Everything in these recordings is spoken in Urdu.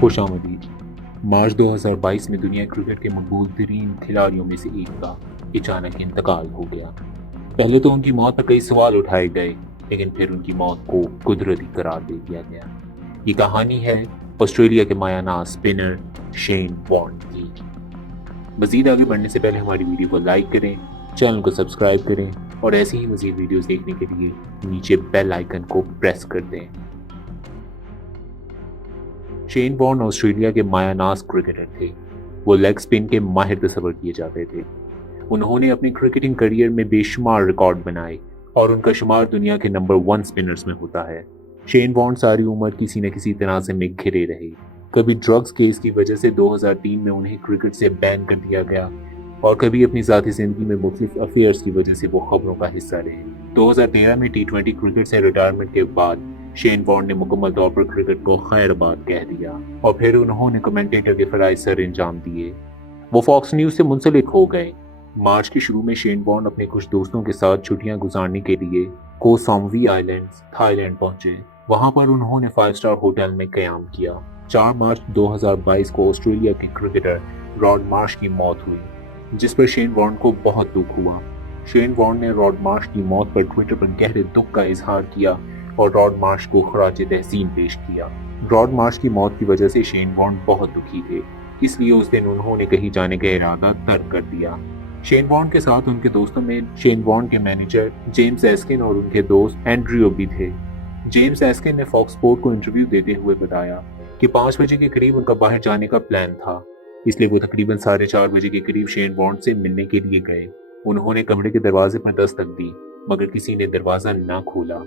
خوش آمدید۔ مارچ 2022 میں دنیا کرکٹ کے مقبول ترین کھلاڑیوں میں سے ایک کا اچانک انتقال ہو گیا۔ پہلے تو ان کی موت پر کئی سوال اٹھائے گئے، لیکن پھر ان کی موت کو قدرتی قرار دے دیا گیا۔ یہ کہانی ہے آسٹریلیا کے مایہ ناز اسپنر شین وارن کی۔ مزید آگے بڑھنے سے پہلے ہماری ویڈیو کو لائک کریں، چینل کو سبسکرائب کریں اور ایسی ہی مزید ویڈیوز دیکھنے کے لیے نیچے بیل آئیکن کو پریس کر دیں۔ شین وارن آسٹریلیا کے مایہ ناز کرکٹر تھے۔ وہ لیگ سپن کے ماہر تصور کیے جاتے تھے۔ انہوں نے اپنے کرکٹنگ کیریئر میں بے شمار ریکارڈ بنائے اور ان کا شمار دنیا کے نمبر 1 سپنرز میں ہوتا ہے۔ شین وارن ساری عمر کسی نہ کسی تنازع میں گھرے رہے۔ کبھی ڈرگز کیس کی وجہ سے 2003 میں انہیں کرکٹ سے بین کر دیا گیا اور کبھی اپنی ذاتی زندگی میں مختلف افیئرز کی وجہ سے وہ خبروں کا حصہ رہے۔ 2013 میں T20 کرکٹ سے ریٹائرمنٹ کے بعد شین وارن نے مکمل طور پر کرکٹ کو خیر آباد کہہ دیا اور پھر انہوں نے کمنٹیٹر کے فرائض سر انجام دیے۔ وہ فاکس نیوز سے منسلک ہو گئے۔ مارچ کے شروع میں شین وارن اپنے کچھ دوستوں کے ساتھ چھٹیاں گزارنے کے لیے کو ساموی آئیلینڈز، تھائی لینڈ پہنچے۔ وہاں پر انہوں نے 5 اسٹار ہوٹل میں قیام کیا۔ 4 مارچ 2022 کو آسٹریلیا کے کرکٹر راڈ مارش کی موت ہوئی، جس پر شین وارن کو بہت دکھ ہوا۔ شین وارن نے راڈ مارش کی موت پر ٹویٹر پر گہرے دکھ کا اظہار کیا اور راڈ مارش کو خراج تحسین پیش کیا۔ راڈ مارش کی موت کی وجہ سے شین وارن بہت دکھی تھے، اس لیے اس دن انہوں نے کہیں جانے کا ارادہ ترک کر دیا۔ شین وارن کے ساتھ ان کے دوستوں میں شین وارن کے مینیجر جیمز ایسکن اور ان کے دوست اینڈریو بھی تھے۔ جیمز ایسکن نے فاکس اسپورٹ کو انٹرویو دیتے ہوئے بتایا کہ 5 بجے کے قریب ان کا باہر جانے کا پلان تھا، اس لیے وہ تقریباً 4:30 بجے کے قریب شین وارن سے ملنے کے لیے گئے۔ انہوں نے کمرے کے دروازے پر دستک دی مگر کسی نے دروازہ نہ کھولا،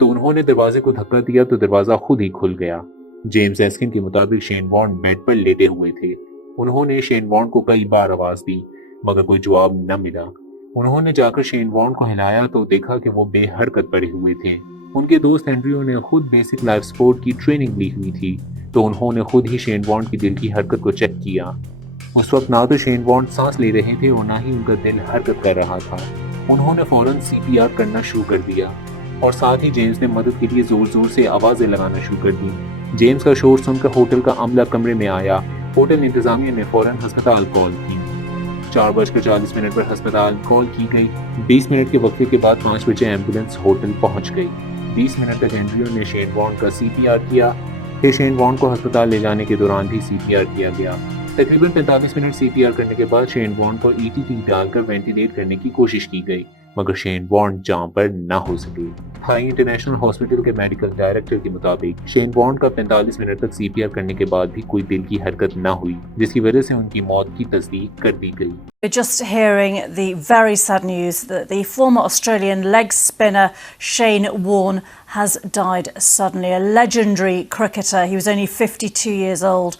تو انہوں نے دروازے کو دھکا دیا تو دروازہ خود ہی کھل گیا۔ جیمز ایسکن کے مطابق شین وارن بیڈ پر لیٹے ہوئے تھے۔ انہوں نے شین وارن کو کئی بار آواز دی مگر کوئی جواب نہ ملا۔ انہوں نے جا کر شین وارن کو ہلایا تو دیکھا کہ وہ بے حرکت پڑے ہوئے تھے۔ ان کے دوست اینڈریو نے خود بیسک لائف سپورٹ کی ٹریننگ لی ہوئی تھی، تو انہوں نے خود ہی شین وارن کی دل کی حرکت کو چیک کیا۔ اس وقت نہ تو شین وارن سانس لے رہے تھے اور نہ ہی ان کا دل حرکت کر رہا تھا۔ انہوں نے فوراً CPR کرنا شروع کر دیا اور ساتھ ہی جیمز نے مدد کے لیے زور زور سے آوازیں لگانا شروع کر دی۔ جیمز کا شور سن کر ہوٹل کا عملہ کمرے میں آیا۔ ہوٹل انتظامیہ نے فوراً ہسپتال کال کی۔ 4:40 پر ہسپتال کال کی گئی۔ 20 منٹ کے وقفے کے بعد 5 بجے ایمبولینس ہوٹل پہنچ گئی۔ 20 منٹ تک اینڈریو نے شین وارن کا CPR کیا، پھر شین وارن کو ہسپتال لے جانے کے دوران بھی CPR کیا گیا۔ تقریباً 45 منٹ CPR کرنے کے بعد شین وارن کو ETT ڈال کر وینٹیلیٹ کرنے کی کوشش کی گئی مگر شین وارن جاں پر نہ ہو سکے۔ ہائی انٹرنیشنل ہاسپٹل کے میڈیکل ڈائریکٹر کے مطابق شین وارن کا 45 منٹ تک CPR کرنے کے بعد بھی کوئی دل کی حرکت نہ ہوئی، جس کی وجہ سے ان کی موت کی تصدیق کر دی گئی۔ We're just hearing the very sad news that the former Australian leg spinner Shane Warne has died suddenly. A legendary cricketer. He was only 52 years old,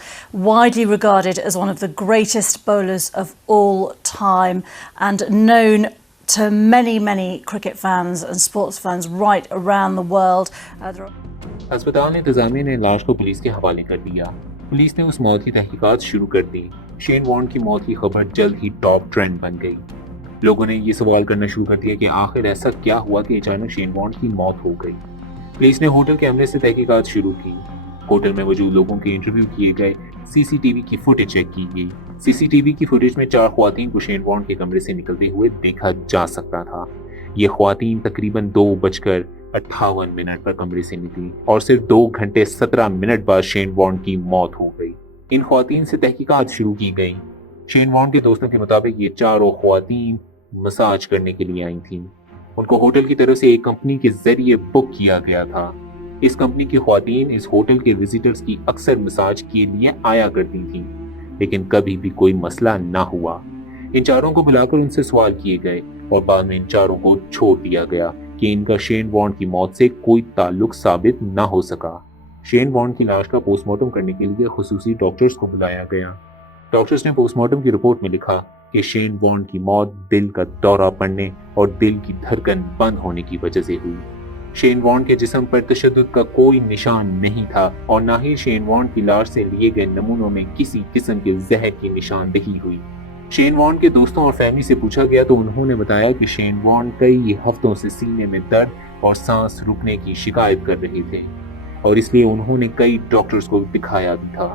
widely regarded as one of the greatest bowlers of all time and known to many cricket fans and sports fans right around the world. ہسپتال انتظامیہ نے لاش کو پولیس کے حوالے کر دیا۔ پولیس نے اس موت کی تحقیقات شروع کر دی۔ شین وارن کی موت کی خبر جلد ہی ٹاپ ٹرینڈ بن گئی۔ لوگوں نے یہ سوال کرنا شروع کر دیا کہ آخر ایسا کیا ہوا کہ اچانک شین وارن کی موت ہو گئی۔ پولیس نے ہوٹل کے عملے سے تحقیقات شروع کی۔ ہوٹل میں موجود لوگوں کے انٹرویو کیے گئے، CCTV کی فوٹیج چیک کی گئی۔ CCTV کی فوٹیج میں 4 خواتین کو شین وارن کے کمرے سے نکلتے ہوئے دیکھا جا سکتا تھا۔ یہ خواتین تقریباً 2:58 پر کمرے سے نکلی اور صرف 2 گھنٹے 17 منٹ بعد شین وارن کی موت ہو گئی۔ ان خواتین سے تحقیقات شروع کی گئی۔ شین وارن کے دوستوں کے مطابق یہ 4 خواتین مساج کرنے کے لیے آئی تھیں۔ ان کو ہوٹل کی طرف سے ایک کمپنی کے ذریعے بک کیا گیا تھا۔ اس کمپنی کی خواتین اس ہوٹل کے وزٹرز کی اکثر مساج کے لیے آیا کرتی تھیں، لیکن کبھی بھی کوئی مسئلہ نہ ہوا۔ ان 4 کو بلا کر ان سے سوال کیے گئے اور بعد میں ان 4 کو چھوڑ دیا گیا کہ ان کا شین وارن کی موت سے کوئی تعلق ثابت نہ ہو سکا۔ شین وارن کی لاش کا پوسٹ مارٹم کرنے کے لیے خصوصی ڈاکٹرز کو بلایا گیا۔ ڈاکٹرز نے پوسٹ مارٹم کی رپورٹ میں لکھا کہ شین وارن کی موت دل کا دورہ پڑنے اور دل کی دھڑکن بند ہونے کی وجہ سے ہوئی۔ شین وارن کے جسم پر تشدد کا کوئی نشان نہیں تھا اور نہ ہی شین وارن کی لاش سے لیے گئے نمونوں میں کسی قسم کے زہر کی نشاندہی ہوئی۔ شین وارن کے دوستوں اور فیملی سے پوچھا گیا تو انہوں نے بتایا کہ شین وارن کئی ہفتوں سے سینے میں درد اور سانس رکنے کی شکایت کر رہے تھے اور اس لیے انہوں نے کئی ڈاکٹرز کو دکھایا بھی تھا۔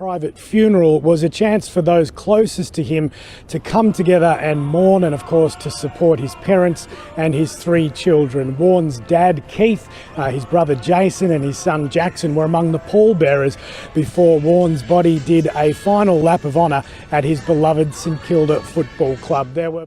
Private funeral was a chance for those closest to him to come together and mourn, and of course to support his parents and his 3 children. Warren's dad Keith, his brother Jason and his son Jackson were among the pallbearers before Warren's body did a final lap of honour at his beloved St Kilda Football Club. There were